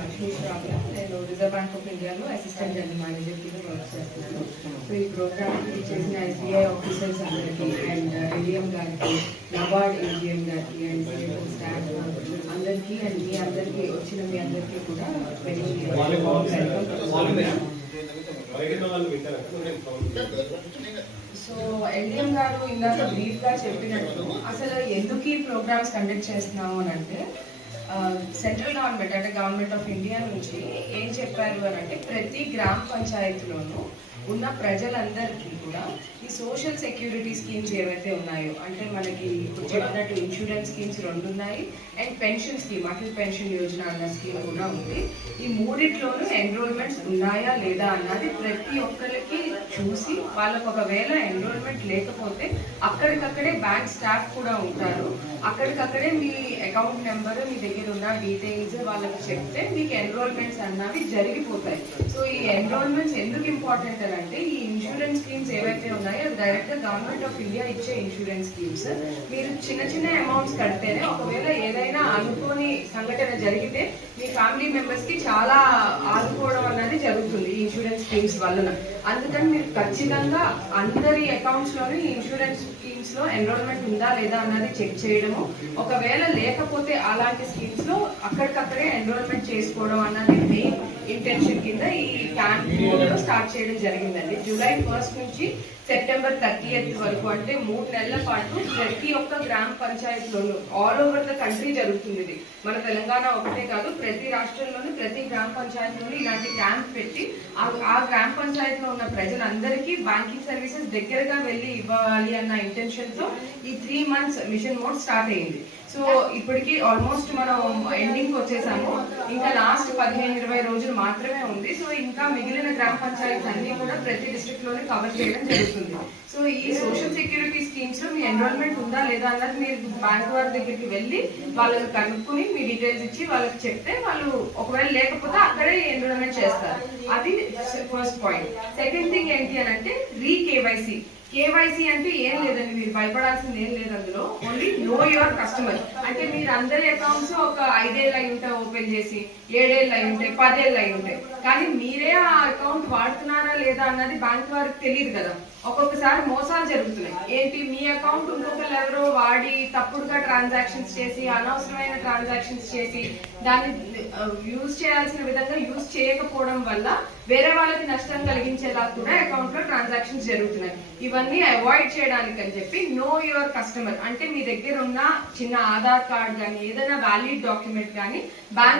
లక్ష్మీశ్రావు. నేను reserve bank of ఇండియాలో assistant general manager కింద వర్క్ చేస్తున్నాను. సో ఈ ప్రోగ్రామ్కి చేసిన ఎస్బీఐ ఆఫీసర్స్ అందరికీ అండ్ ఏడిఎం గారికి, నబార్డ్ ఏజిఎం గారికి అండ్ స్టాఫ్ అందరికీ అండ్ మీ అందరికీ వచ్చిన మీ అందరికీ కూడా వెరీ వెల్కమ్. సో ఎల్డిఎం గారు ఇందాక బ్రీఫ్గా చెప్పినట్టు అసలు ఎందుకు ఈ ప్రోగ్రామ్స్ కండక్ట్ చేస్తున్నాము అని అంటే సెంట్రల్ గవర్నమెంట్ అంటే గవర్నమెంట్ ఆఫ్ ఇండియా నుంచి ఏం చెప్పారు అని అంటే ప్రతి గ్రామ పంచాయతీలోనూ ఉన్న ప్రజలందరికీ కూడా ఈ సోషల్ సెక్యూరిటీ స్కీమ్స్ ఏవైతే ఉన్నాయో అంటే మనకి ఇప్పుడు చెప్పినట్టు ఇన్సూరెన్స్ స్కీమ్స్ 2 ఉన్నాయి and pension scheme Atal pension Yojana అన్న స్కీమ్ కూడా ఉంది. ఈ మూడిట్లోనూ ఎన్రోల్మెంట్స్ ఉన్నాయా లేదా అన్నది ప్రతి ఒక్కరికి చూసి వాళ్ళకు ఒకవేళ ఎన్రోల్మెంట్ లేకపోతే అక్కడికక్కడే బ్యాంక్ స్టాఫ్ కూడా ఉంటారు. అక్కడికక్కడే మీ అకౌంట్ నెంబర్ మీ దగ్గర ఉన్న డీటెయిల్స్ వాళ్ళకి చెప్తే మీకు ఎన్రోల్మెంట్స్ అన్నవి జరిగిపోతాయి. సో ఈ ఎన్రోల్మెంట్స్ ఎందుకు ఇంపార్టెంట్ అంటే ఈ ఇన్సూరెన్స్ స్కీమ్స్ ఏవైతే ఉన్నాయో అది డైరెక్ట్ గా గవర్నమెంట్ ఆఫ్ ఇండియా ఇచ్చే ఇన్సూరెన్స్ స్కీమ్స్. మీరు చిన్న చిన్న అమౌంట్స్ కడితేనే ఒకవేళ ఏదైనా అనుకోని సంఘటన జరిగితే మీ ఫ్యామిలీ మెంబర్స్ కి చాలా ఆదుకోవడం అనేది జరుగుతుంది ఈ ఇన్సూరెన్స్ స్కీమ్స్ వలన. అందుకని మీరు ఖచ్చితంగా అందరి అకౌంట్స్ లోని ఇన్సూరెన్స్ స్కీమ్స్ లో ఎన్రోల్మెంట్ ఉందా లేదా అన్నది చెక్ చేయడము, ఒకవేళ లేకపోతే అలాంటి స్కీమ్స్ లో అక్కడికక్కడే ఎన్రోల్మెంట్ చేసుకోవడం అన్నది మెయిన్ ఇంటెన్షన్ కింద ఈ క్యాంప్ స్టార్ట్ చేయడం జరిగిందండి. జూలై 1 నుంచి సెప్టెంబర్ 30 వరకు అంటే 3 నెలల పాటు ప్రతి ఒక్క గ్రామ పంచాయతీలోనూ ఆల్ ఓవర్ ద కంట్రీ జరుగుతుంది. ఇది మన తెలంగాణ ఒకటే కాదు, ప్రతి రాష్ట్రంలోనూ ప్రతి గ్రామ పంచాయతీలోనూ ఇలాంటి క్యాంప్ పెట్టి ఆ గ్రామ పంచాయతీలో ఉన్న ప్రజలందరికీ బ్యాంకింగ్ సర్వీసెస్ దగ్గరగా వెళ్ళి ఇవ్వాలి అన్న ఇంటెన్షన్ తో ఈ 3 months మిషన్ మోడ్ స్టార్ట్ అయ్యింది. సో ఇప్పటికి ఆల్మోస్ట్ మనం ఎండింగ్ వచ్చేసాము. ఇంకా లాస్ట్ 15-20 రోజులు మాత్రమే ఉంది. సో ఇంకా మిగిలిన గ్రామ పంచాయతీ అన్ని కూడా ప్రతి డిస్ట్రిక్ట్ లోనే కవర్ చేయడం జరుగుతుంది. సో ఈ సోషల్ సెక్యూరిటీ స్కీమ్స్ లో మీ ఎన్రోల్మెంట్ ఉందా లేదా అన్నది మీరు బ్యాంక్ వారి దగ్గరికి వెళ్ళి వాళ్ళని కనుక్కుని మీ డీటెయిల్స్ ఇచ్చి వాళ్ళకి చెప్తే వాళ్ళు ఒకవేళ లేకపోతే అక్కడే ఎన్రోల్మెంట్ చేస్తారు. అది ఫస్ట్ పాయింట్. సెకండ్ థింగ్ ఏంటి అని అంటే కేవైసీ. కేవైసీ అంటే ఏం లేదండి, మీరు భయపడాల్సింది ఏం లేదు. అందులో ఓన్లీ నో యువర్ కస్టమర్. అంటే మీరు అందరి అకౌంట్స్ ఒక 5 ఏళ్ళు అయి ఉంటాయి ఓపెన్ చేసి, 7 ఏళ్ళు అయి ఉంటాయి, 10 ఏళ్ళు అయి ఉంటాయి. కానీ మీరే ఆ అకౌంట్ వాడుతున్నారా లేదా అన్నది బ్యాంక్ వారికి తెలియదు కదా. ఒక్కొక్కసారి మోసాలు జరుగుతున్నాయి. ఏంటి, మీ అకౌంట్ ఇంకొకరు ఎవరో వాడి తప్పుడుగా ట్రాన్సాక్షన్స్ చేసి, అనవసరమైన ట్రాన్సాక్షన్స్ చేసి, దాన్ని యూజ్ చేయాల్సిన విధంగా యూజ్ చేయకపోవడం వల్ల వేరే వాళ్ళకి నష్టం కలిగించేలా కూడా అకౌంట్ లో ట్రాన్సాక్షన్స్ జరుగుతున్నాయి. ఇవన్నీ అవాయిడ్ చేయడానికి అని చెప్పి నో యువర్ కస్టమర్ అంటే మీ దగ్గర ఉన్న చిన్న ఆధార్ కార్డ్ కానీ ఏదైనా వ్యాలిడ్ డాక్యుమెంట్ కానీ బ్యాంక్